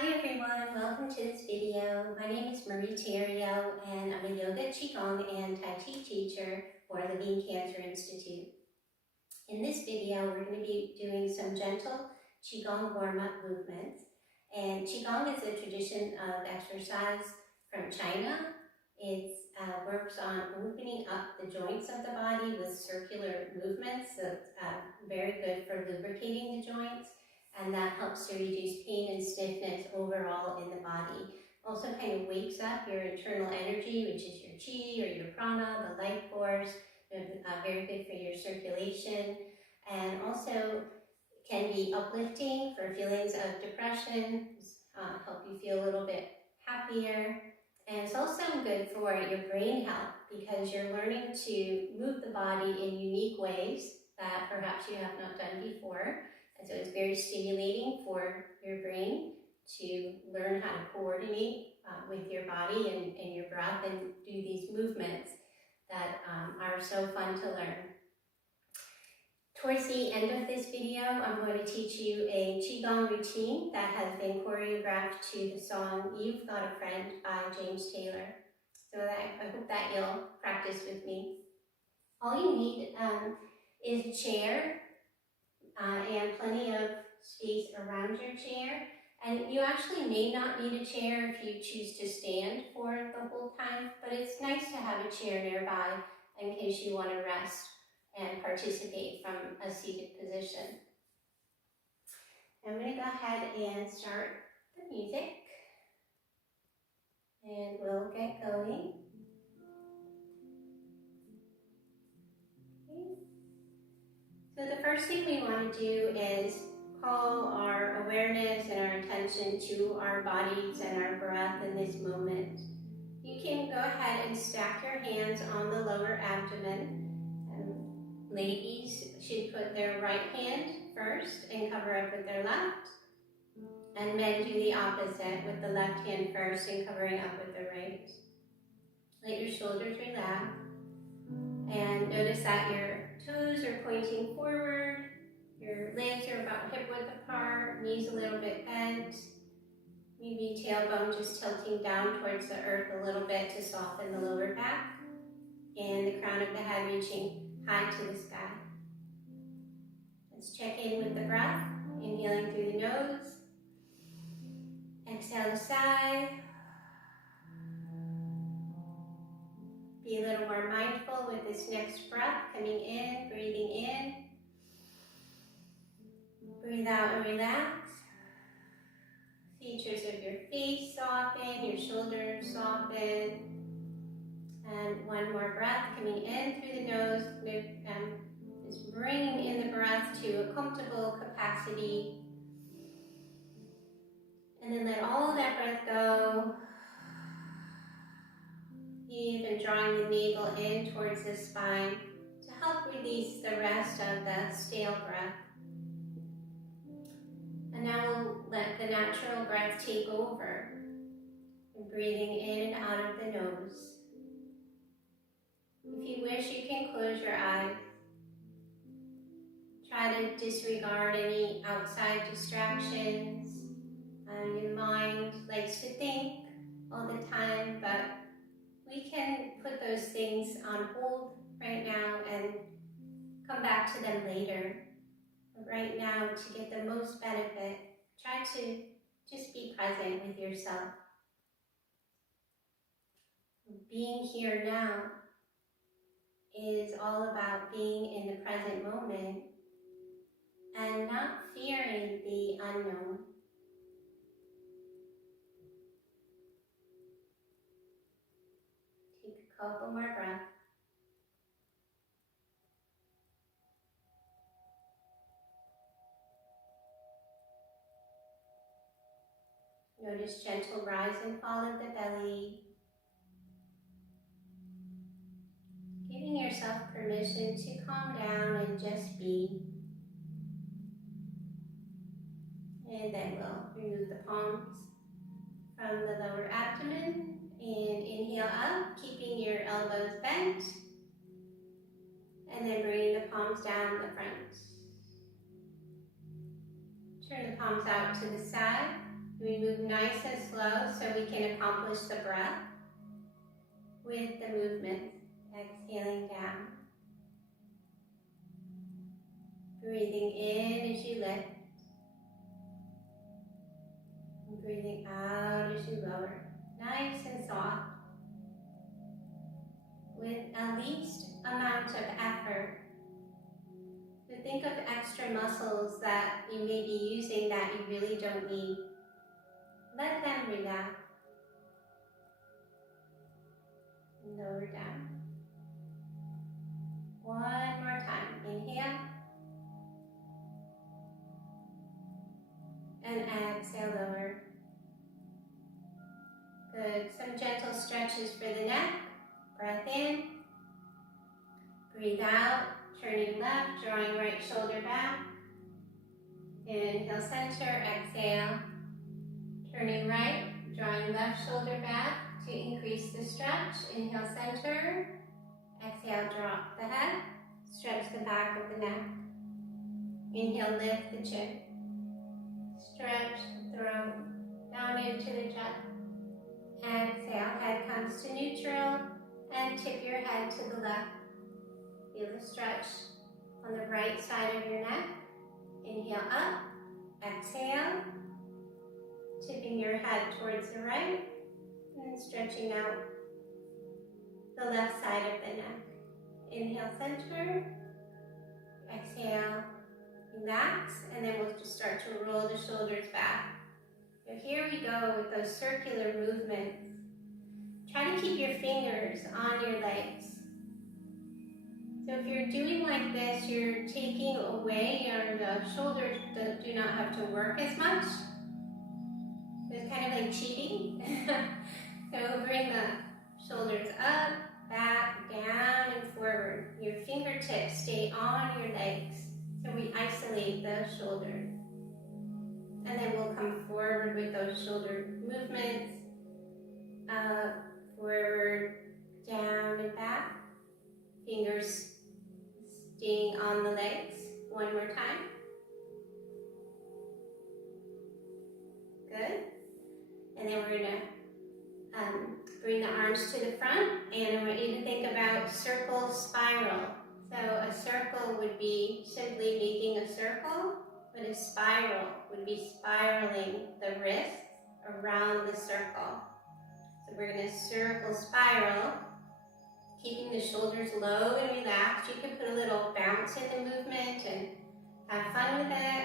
Hi everyone, welcome to this video. My name is Marie Theriault and I'm a yoga, Qigong, and Tai Chi teacher for the Bean Cancer Institute. In this video, we're going to be doing some gentle Qigong warm-up movements. And Qigong is a tradition of exercise from China. It works on opening up the joints of the body with circular movements. So it's very good for lubricating the joints. And that helps to reduce pain and stiffness overall in the body. Also kind of wakes up your internal energy, which is your chi or your prana, the life force. Very good for your circulation, and also can be uplifting for feelings of depression, help you feel a little bit happier. And it's also good for your brain health because you're learning to move the body in unique ways that perhaps you have not done before. And so it's very stimulating for your brain to learn how to coordinate with your body and your breath and do these movements that are so fun to learn. Towards the end of this video, I'm going to teach you a Qigong routine that has been choreographed to the song You've Got a Friend by James Taylor. So I hope that you'll practice with me. All you need is a chair and plenty of space around your chair. And you actually may not need a chair if you choose to stand for the whole time, but it's nice to have a chair nearby in case you want to rest and participate from a seated position. I'm going to go ahead and start the music, and we'll get going. Okay. So the first thing we want to do is call our awareness and our attention to our bodies and our breath in this moment. You can go ahead and stack your hands on the lower abdomen. Ladies should put their right hand first and cover up with their left. And men do the opposite with the left hand first and covering up with the right. Let your shoulders relax. And notice that your toes are pointing forward. Your legs are about hip width apart, knees a little bit bent. Maybe tailbone just tilting down towards the earth a little bit to soften the lower back. And the crown of the head reaching high to the sky. Let's check in with the breath. Inhaling through the nose. Exhale to sigh. Be a little more mindful with this next breath. Coming in, breathing in. Breathe out and relax. Features of your face soften, your shoulders soften. And one more breath coming in through the nose. Just bringing in the breath to a comfortable capacity. And then let all that breath go. Even drawing the navel in towards the spine to help release the rest of the stale breath. And now we'll let the natural breath take over. And breathing in and out of the nose. If you wish, you can close your eyes. Try to disregard any outside distractions. Your mind likes to think all the time, but we can put those things on hold right now and come back to them later. But right now, to get the most benefit, try to just be present with yourself. Being here now is all about being in the present moment and not fearing the unknown. Take a couple more breaths. Notice gentle rise and fall of the belly. Giving yourself permission to calm down and just be. And then we'll remove the palms from the lower abdomen. And inhale up, keeping your elbows bent. And then bringing the palms down the front. Turn the palms out to the side. We move nice and slow so we can accomplish the breath with the movement. Exhaling down. Breathing in as you lift. And breathing out as you lower. Nice and soft. With a least amount of effort. So think of extra muscles that you may be using that you really don't need. Let them relax. Lower down. One more time. Inhale. And exhale, lower. Good. Some gentle stretches for the neck. Breath in. Breathe out. Turning left, drawing right shoulder back. Inhale, center. Exhale. Turning right, drawing left shoulder back to increase the stretch. Inhale, center. Exhale, drop the head. Stretch the back of the neck. Inhale, lift the chin. Stretch the throat down into the chest. Exhale, head comes to neutral and tip your head to the left. Feel the stretch on the right side of your neck. Inhale up, exhale, tipping your head towards the right and stretching out the left side of the neck. Inhale, center, exhale, relax, and then we'll just start to roll the shoulders back. So here we go with those circular movements. Try to keep your fingers on your legs. So if you're doing like this, you're taking away, or the shoulders do not have to work as much. It's kind of like cheating. So bring the shoulders up, back, down, and forward. Your fingertips stay on your legs. So we isolate the shoulders. And then we'll come forward with those shoulder movements. Up, forward, down, and back. Fingers staying on the legs. One more time. Good. And then we're going to bring the arms to the front, and I want you to think about circle, spiral. So a circle would be simply making a circle, but a spiral would be spiraling the wrists around the circle. So we're going to circle, spiral, keeping the shoulders low and relaxed. You can put a little bounce in the movement and have fun with it.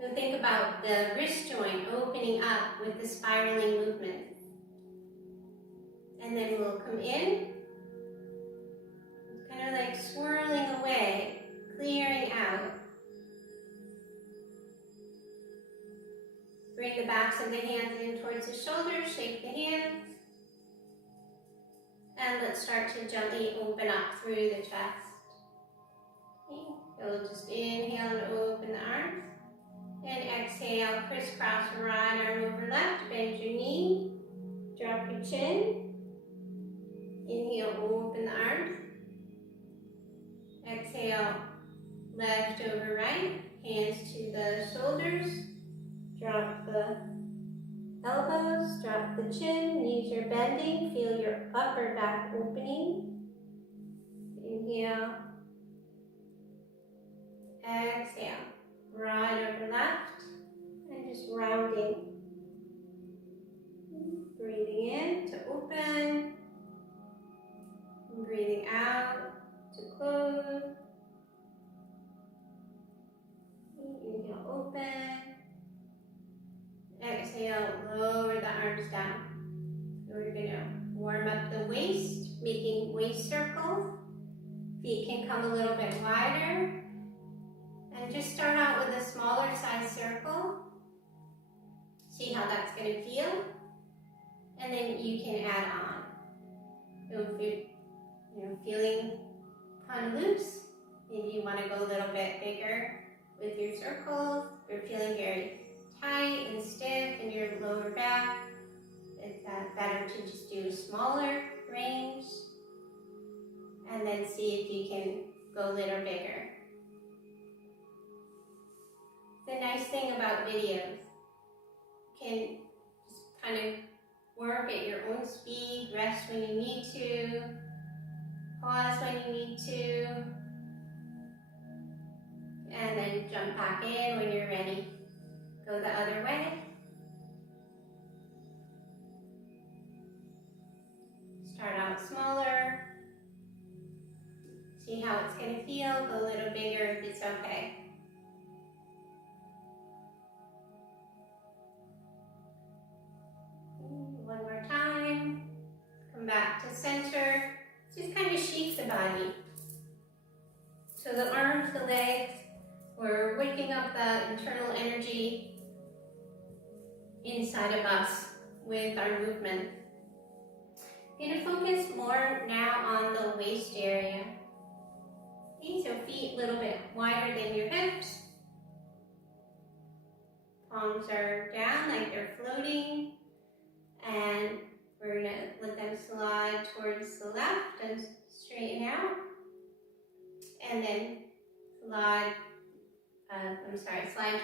So think about the wrist joint opening up with the spiraling movement. And then we'll come in, kind of like swirling away, clearing out. Bring the backs of the hands in towards the shoulders, shake the hands. And let's start to gently open up through the chest. Okay. So just inhale and open the arms. And exhale, crisscross right arm over left, bend your knee, drop your chin. Inhale, open the arms. Exhale, left over right, hands to the shoulders. Drop the elbows, drop the chin, knees are bending, feel your upper back opening. Inhale, exhale, right over left, and just rounding. Breathing in to open, and breathing out to close. Inhale, open. Exhale, lower the arms down. We're going to warm up the waist, making waist circles. Feet can come a little bit wider. And just start out with a smaller size circle. See how that's going to feel. And then you can add on. So if you're feeling kind of loose, maybe you want to go a little bit bigger with your circles. If you're feeling very tight and stiff in your lower back, it's better to just do a smaller range and then see if you can go a little bigger. videos. You can just kind of work at your own speed, rest when you need to, pause when you need to, and then jump back in when you're ready. Go the other way. Start out smaller. See how it's going to feel. Go a little bigger if it's okay. One more time. Come back to center. Just kind of shake the body. So the arms, the legs, we're waking up the internal energy inside of us with our movement. I'm going to focus more now on the waist area. Okay, so feet a little bit wider than your hips. Palms are down like they're floating. And we're going to let them slide towards the left and straighten out. And then slide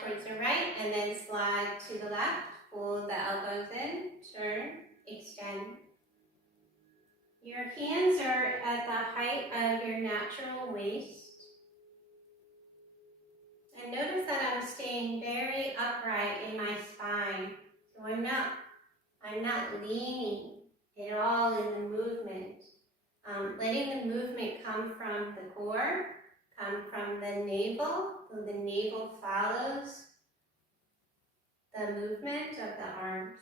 towards the right and then slide to the left. Pull the elbows in, turn, extend. Your hands are at the height of your natural waist. And notice that I'm staying very upright in my spine. So I'm not leaning at all in the movement. Letting the movement come from the core, come from the navel, so the navel follows the movement of the arms.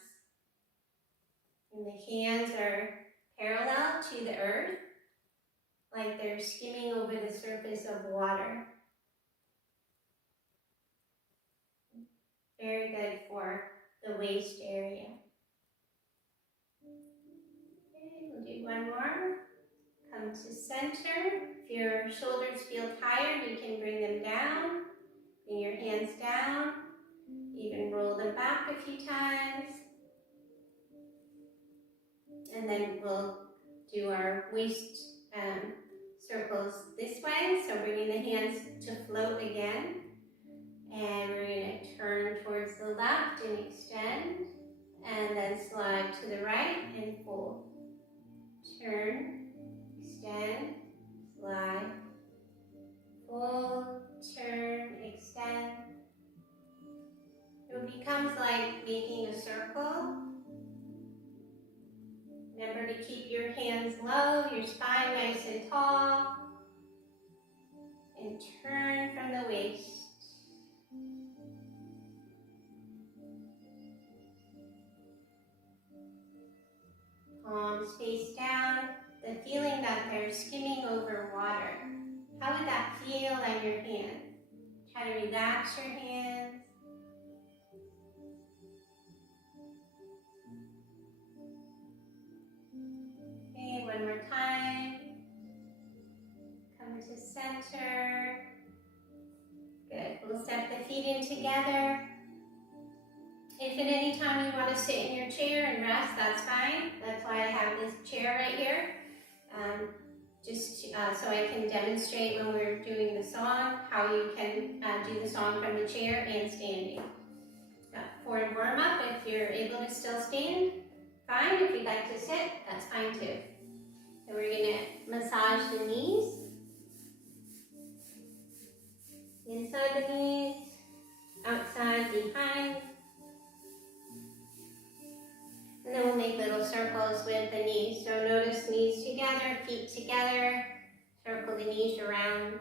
And the hands are parallel to the earth, like they're skimming over the surface of water. Very good for the waist area. Okay, we'll do one more. Come to center. If your shoulders feel tired, you can bring them down. Bring your hands down. Even roll them back a few times. And then we'll do our waist circles this way. So bringing the hands to float again. And we're going to turn towards the left and extend. And then slide to the right and fold. Turn, extend, slide, fold, turn, extend. It becomes like making a circle. Remember to keep your hands low, your spine nice and tall. And turn from the waist. Palms face down. The feeling that they're skimming over water. How would that feel on your hand? Try to relax your hands. Okay, one more time. Come to center. Good. We'll step the feet in together. If at any time you want to sit in your chair and rest, that's fine. That's why I have this chair right here. So I can demonstrate when we're doing the song, how you can do the song from the chair and standing. For a warm-up, if you're able to still stand, fine. If you'd like to sit, that's fine too. So we're going to massage the knees. Inside the knees, outside, behind. And then we'll make little circles with the knees. So notice knees together, feet together. Circle the knees around.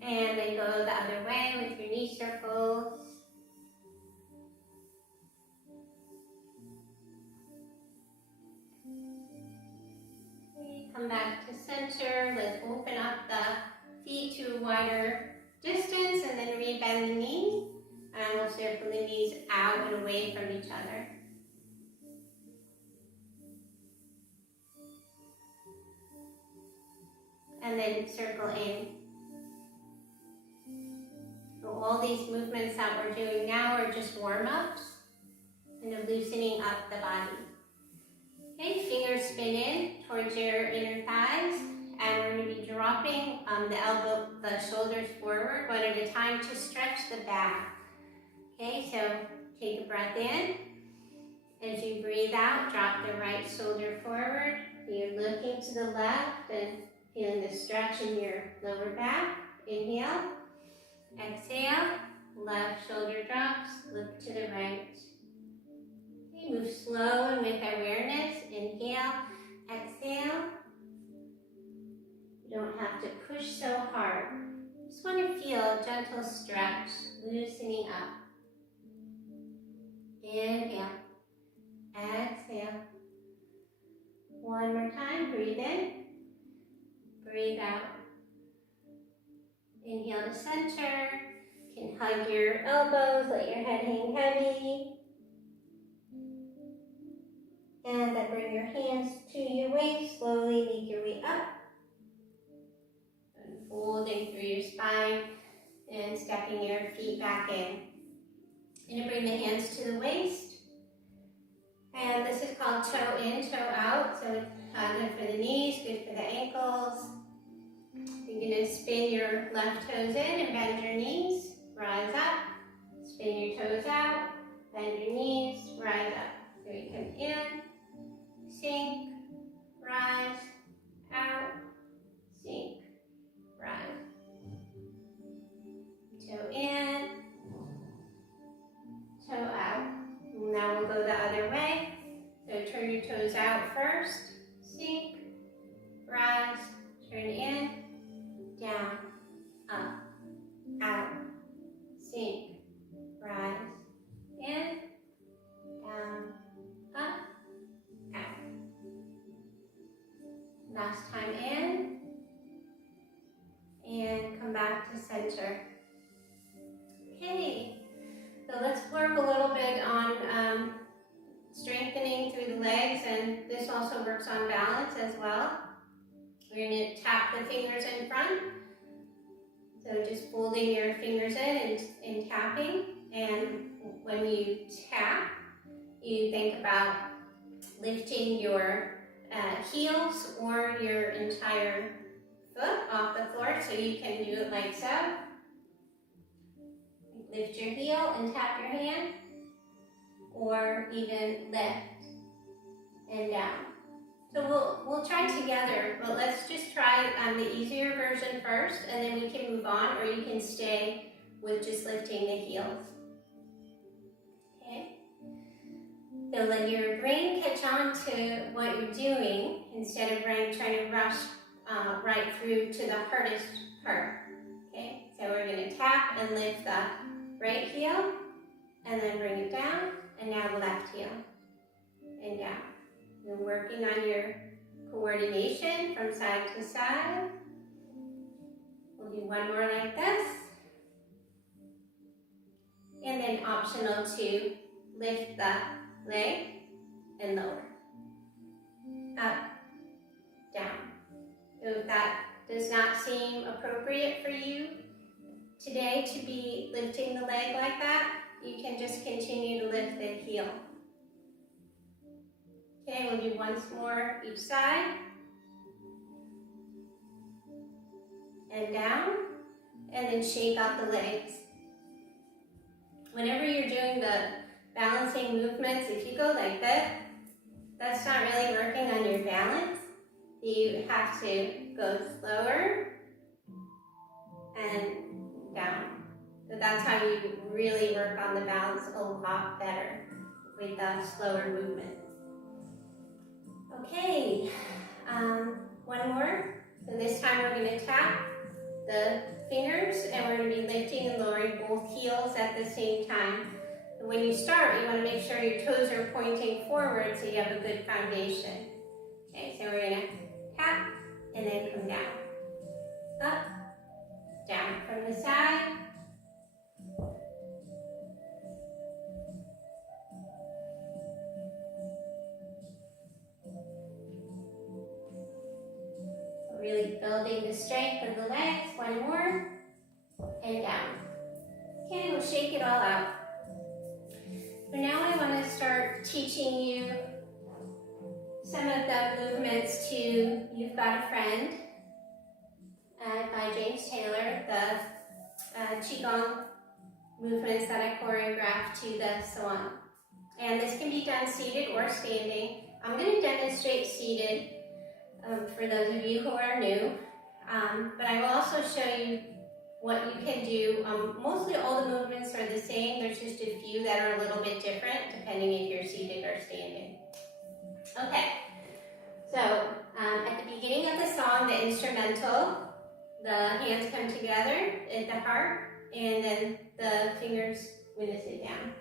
And then go the other way with your knee circles. Okay, come back to center. Let's open up the feet to a wider distance and then rebend the knees. And we'll circle the knees out and away from each other. And then circle in. So all these movements that we're doing now are just warm-ups and loosening up the body. Okay, fingers spin in towards your inner thighs, and we're going to be dropping the shoulders forward, one at a time, to stretch the back. Okay, so take a breath in. As you breathe out, drop the right shoulder forward. You're looking to the left and feeling the stretch in your lower back. Inhale. Exhale. Left shoulder drops. Look to the right. Okay, move slow and with awareness. Inhale. Exhale. You don't have to push so hard. Just want to feel a gentle stretch, loosening up. Inhale. Exhale. One more time. Breathe in. Breathe out. Inhale to center. You can hug your elbows, let your head hang heavy. And then bring your hands to your waist. Slowly make your way up. Unfolding through your spine and stepping your feet back in. You're going to bring the hands to the waist. And this is called toe in, toe out. So it's good for the knees, good for the ankles. You're going to spin your left toes in and bend your knees. Rise up. Spin your toes out. Bend your knees. Rise up. So you come in, sink, rise, out, sink, rise. Toe in, toe out. Now we'll go the other way. So turn your toes out first, sink, rise, turn in, down, up, out, sink, rise, in, down, up, out. Last time in, and come back to center. Okay, so let's work a little bit on strengthening through the legs, and this also works on balance as well. We're going to tap the fingers in front. So just folding your fingers in and tapping. And when you tap, you think about lifting your heels or your entire foot off the floor. So you can do it like so. Lift your heel and tap your hand. Or even lift and down. So we'll try together, but let's just try the easier version first, and then we can move on, or you can stay with just lifting the heels. Okay? So let your brain catch on to what you're doing instead of trying to rush right through to the hardest part. Okay? So we're going to tap and lift the right heel, and then bring it down, and now the left heel, and down. You're working on your coordination from side to side. We'll do one more like this. And then optional to lift the leg and lower. Up, down. So if that does not seem appropriate for you today to be lifting the leg like that, you can just continue to lift the heel. Okay, we'll do once more each side. And down. And then shake out the legs. Whenever you're doing the balancing movements, if you go like that, that's not really working on your balance. You have to go slower and down. So that's how you really work on the balance a lot better with the slower movements. Okay, one more. So this time we're going to tap the fingers and we're going to be lifting and lowering both heels at the same time. And when you start, you want to make sure your toes are pointing forward so you have a good foundation. Okay, so we're going to tap and then come down. Up, down from the side. Really building the strength of the legs. One more. And down. Okay, we'll shake it all out. So now I want to start teaching you some of the movements to You've Got a Friend. by James Taylor, the Qigong movements that I choreographed to the song. And this can be done seated or standing. I'm going to demonstrate seated for those of you who are new, but I will also show you what you can do. Mostly all the movements are the same. There's just a few that are a little bit different depending if you're seated or standing. Okay, so at the beginning of the song, the instrumental, the hands come together at the heart, and then the fingers when they sit down.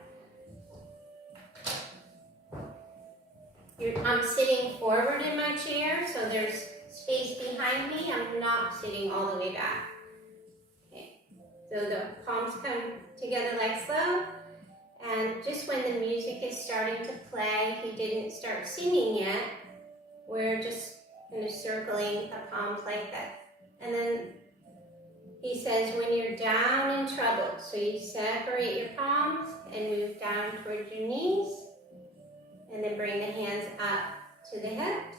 I'm sitting forward in my chair, so there's space behind me. I'm not sitting all the way back. Okay, so the palms come together like so, and just when the music is starting to play, he didn't start singing yet, we're just kind of circling the palms like that. And then he says, when you're down and troubled, so you separate your palms and move down towards your knees, and then bring the hands up to the hips.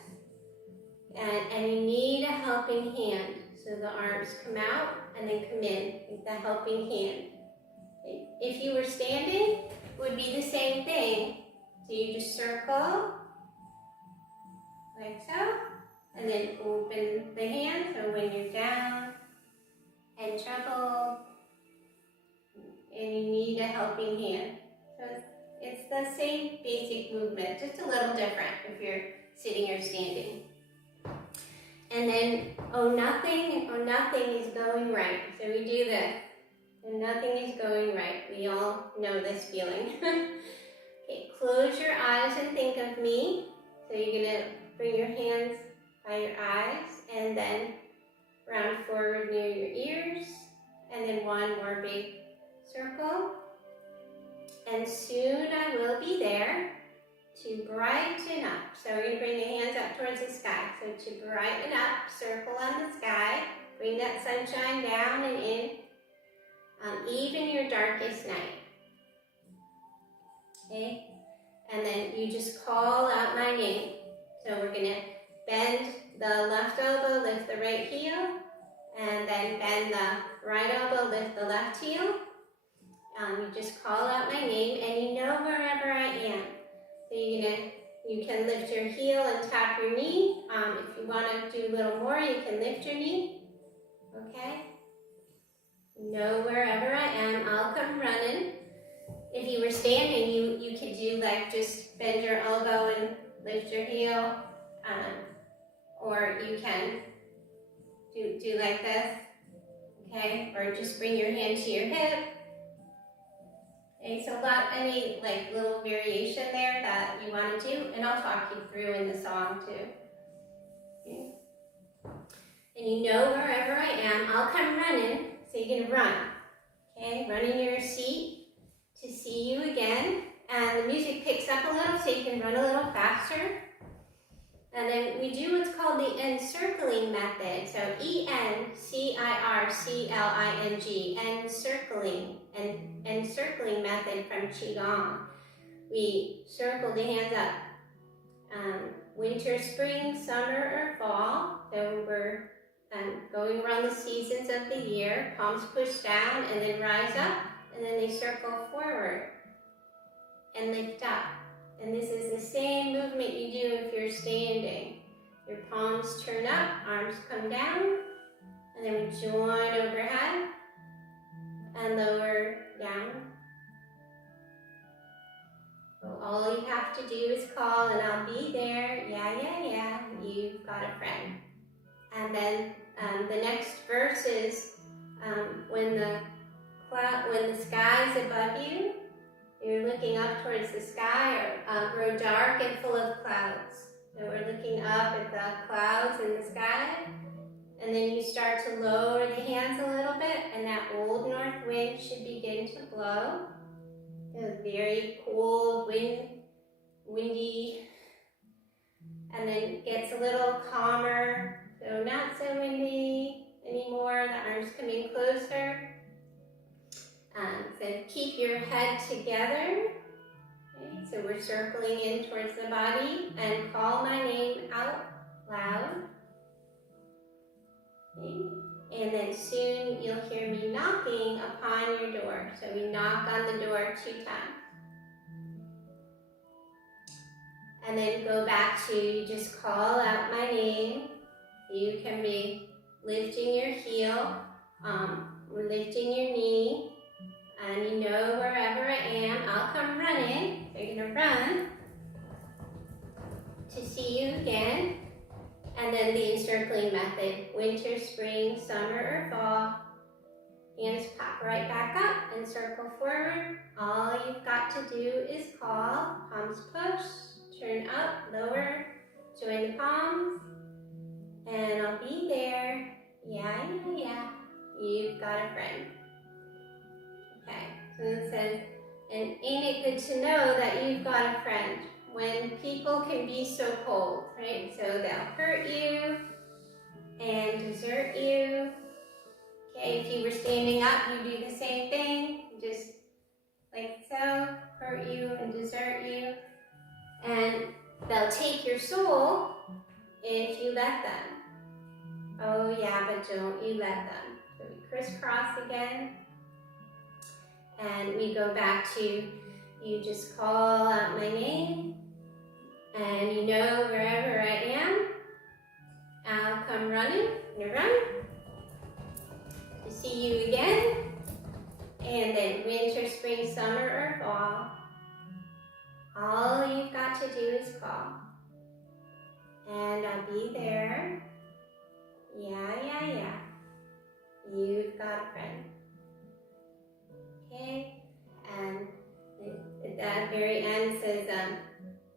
And you need a helping hand. So the arms come out and then come in with the helping hand. If you were standing, it would be the same thing. So you just circle, like so, and then open the hand. So when you're down and troubled, and you need a helping hand. So it's the same basic movement, just a little different if you're sitting or standing. And then, oh nothing is going right. So we do this, and nothing is going right. We all know this feeling. Okay, close your eyes and think of me. So you're gonna bring your hands by your eyes, and then round forward near your ears, and then one more big circle. And soon I will be there to brighten up. So we're going to bring the hands up towards the sky. So to brighten up, circle on the sky, bring that sunshine down and in, even your darkest night. Okay? And then you just call out my name. So we're going to bend the left elbow, lift the right heel, and then bend the right elbow, lift the left heel. You just call out my name, and you know wherever I am. So you can lift your heel and tap your knee. If you want to do a little more, you can lift your knee. Okay? Know wherever I am, I'll come running. If you were standing, you could do like just bend your elbow and lift your heel, or you can do like this. Okay? Or just bring your hand to your hip. Okay, so any like little variation there that you want to do, and I'll talk you through in the song too. Okay. And you know wherever I am, I'll come running, so you're gonna run. Okay, run in your seat to see you again, and the music picks up a little, so you can run a little faster. And then we do what's called the encircling method. So encircling, encircling method from Qigong. We circle the hands up. Winter, spring, summer, or fall. So we're going around the seasons of the year. Palms push down and then rise up, and then they circle forward and lift up. And this is the same movement you do if you're standing. Your palms turn up, arms come down, and then we join overhead and lower down. So all you have to do is call, and I'll be there. Yeah, yeah, yeah, you've got a friend. And then the next verse is when the sky is above you, you're looking up towards the sky, or grow dark and full of clouds. So we're looking up at the clouds in the sky, and then you start to lower the hands a little bit, and that old north wind should begin to blow. It's very cold, windy, and then gets a little calmer, so not so windy anymore. The arms come in closer. So keep your head together. Okay, so we're circling in towards the body, and call my name out loud. Okay. And then soon you'll hear me knocking upon your door. So we knock on the door 2 times. And then go back to, you just call out my name. You can be lifting your heel, lifting your knee, and you know wherever I am, I'll come running. You're gonna run to see you again. And then the encircling method, winter, spring, summer, or fall. Hands pop right back up and circle forward. All you've got to do is call, palms push, turn up, lower, join the palms, and I'll be there. Yeah, yeah, yeah. You've got a friend. Okay, so it says, and ain't it good to know that you've got a friend when people can be so cold, right? So they'll hurt you and desert you. Okay, if you were standing up, you do the same thing, just like so, hurt you and desert you. And they'll take your soul if you let them. Oh yeah, but don't you let them. So we crisscross again. And we go back to, you just call out my name, and you know wherever I am, I'll come running, and run, to see you again. And then winter, spring, summer, or fall, all you've got to do is call. And I'll be there. Yeah, yeah, yeah. You've got a friend. Okay? And at that very end says,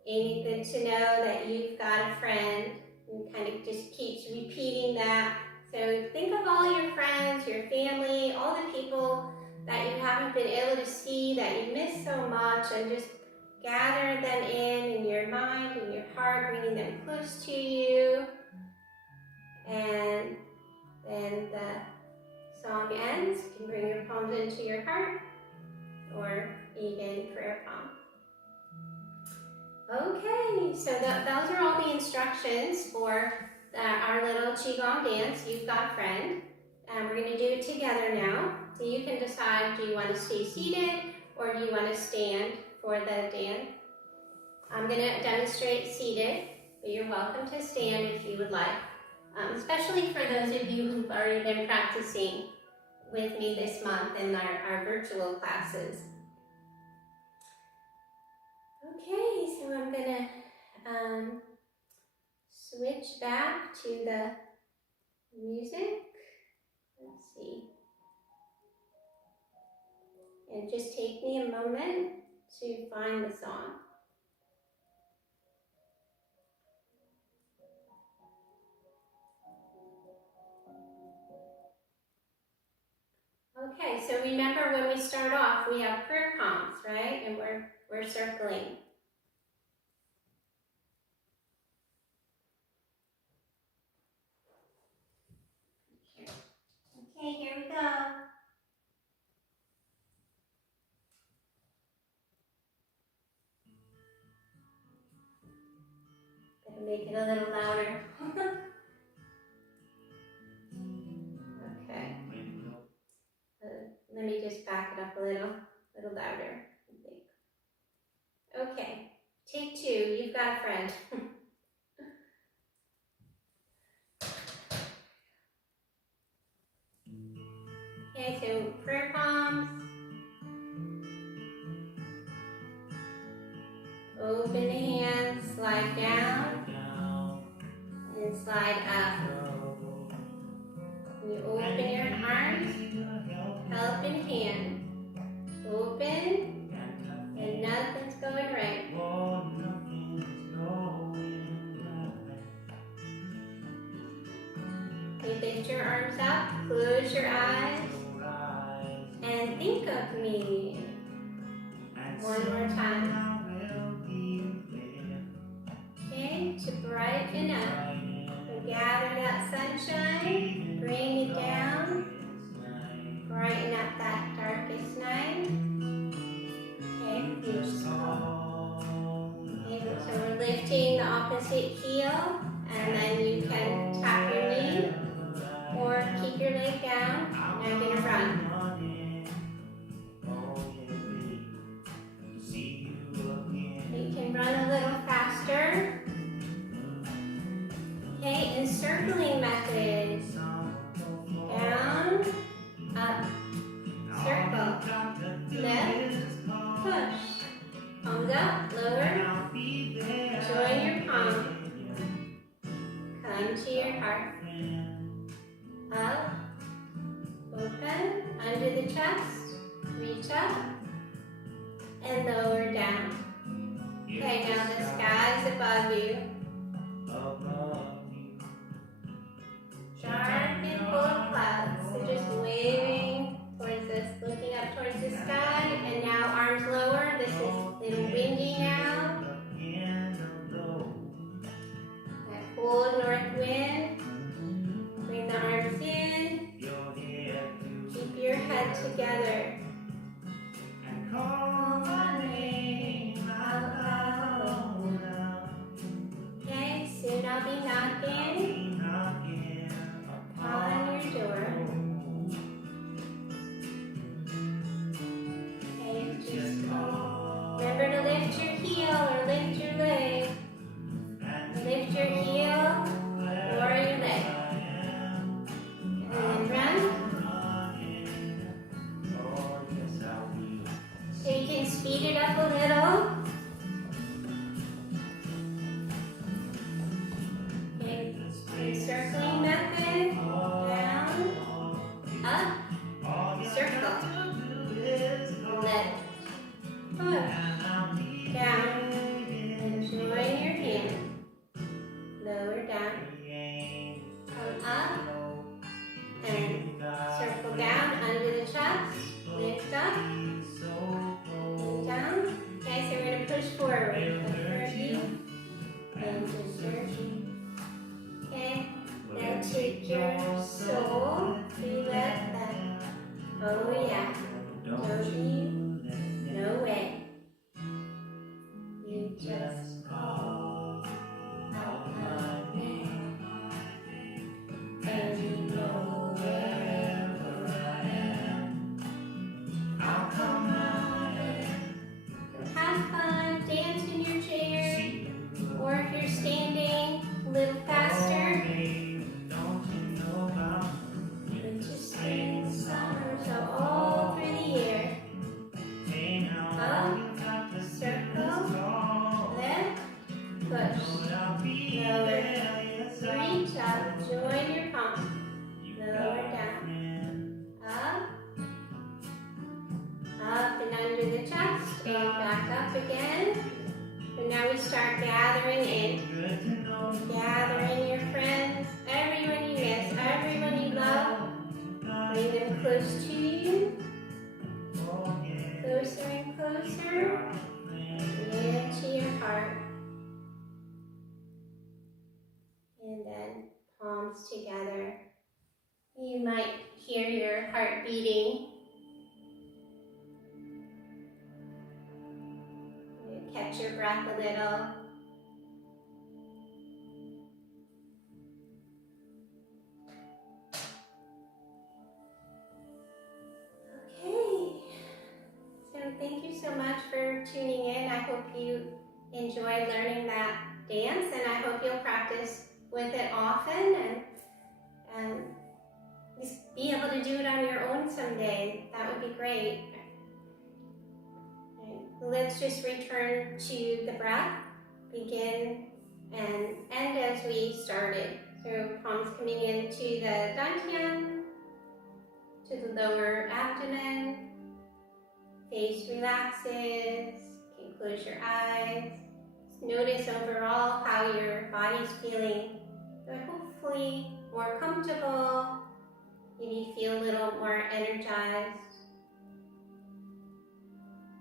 ain't it good to know that you've got a friend? And kind of just keeps repeating that. So think of all your friends, your family, all the people that you haven't been able to see, that you miss so much, and just gather them in your mind and your heart, bringing them close to you. And then the song ends. You can bring your palms into your heart, or even prayer palm. Okay, so those are all the instructions for our little Qigong dance, You've Got a Friend. And we're going to do it together now. So you can decide, do you want to stay seated or do you want to stand for the dance? I'm going to demonstrate seated, but you're welcome to stand if you would like. Especially for those of you who've already been practicing with me this month in our virtual classes. Okay, so I'm going to switch back to the music. Let's see. And just take me a moment to find the song. Okay, so remember when we start off, we have prayer palms, right? And we're circling. Here. Okay, here we go. Gotta make it a little louder. Okay. Let me just back it up a little louder, I think. Okay, take 2, You've Got a Friend. Okay, so prayer palms. Open the hands, slide down, and slide up. You open your arms, helping hand. Open, and nothing's going right. Okay, lift your arms up, close your eyes, and think of me. One more time. Okay, to brighten up. Gather that sunshine, bring it down, brighten up that darkest night. Okay, beautiful. Okay, so we're lifting the opposite heel, and then you can tap your knee or keep your leg I'm gonna run. You can run a little faster. Okay, encircling method. Down, up, circle, lift, push. Palms up, lower. Join your palm. Come to your heart. Up, open, under the chest. Reach up and lower down. Okay, now the sky is above you. Dark and full of clouds. So just waving towards us, looking up towards the sky. And now arms lower. This is a little windy now. That cold north wind. Bring the arms in. Keep your head together. Call my name out loud. Okay, soon I'll be knocking on your door. Okay, just remember to lift your heel or lift your leg. Lift your heel or your leg. And then run. So you can speed it up a little. Okay, circling method. Down, up, circle. Lift, push, down. And join your hand. Lower down. Come up. And circle down under the chest. Lift up. Down. Okay, so we're going to push forward. Over you and just you. Okay, now take your soul, feel that. Oh yeah, no you, no way. You just call out my name, and you know wherever I am, I'll come running. Have fun, dance in your chair, or if you're standing, a little faster. But just spring, summer, so all through the year. Up, circle, lift, push, lower, reach up, join your palm, lower down, up and under the chest, and back up again. And now we start gathering in. Gathering your friends, everyone you miss, everyone you love. Bring them close to you. Closer and closer. Into your heart. And then palms together. You might hear your heart beating. Catch your breath a little. Okay, so thank you so much for tuning in. I hope you enjoyed learning that dance, and I hope you'll practice with it often and just be able to do it on your own someday. That would be great. Let's just return to the breath, begin and end as we started. So palms coming into the dantian, to the lower abdomen, face relaxes, you can close your eyes. Just notice overall how your body's feeling, but hopefully more comfortable, maybe feel a little more energized.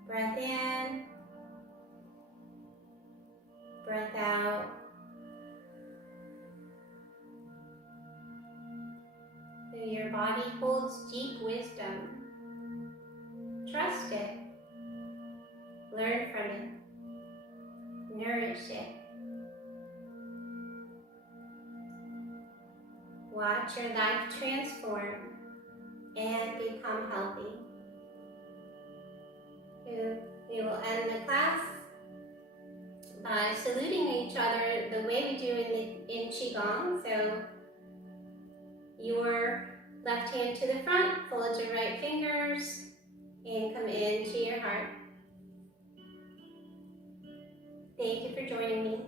Breath in, breath out. So your body holds deep wisdom. Trust it. Learn from it. Nourish it. Watch your life transform and become healthy. We will end the class by saluting each other the way we do in Qigong. So your left hand to the front, fold your right fingers, and come into your heart. Thank you for joining me.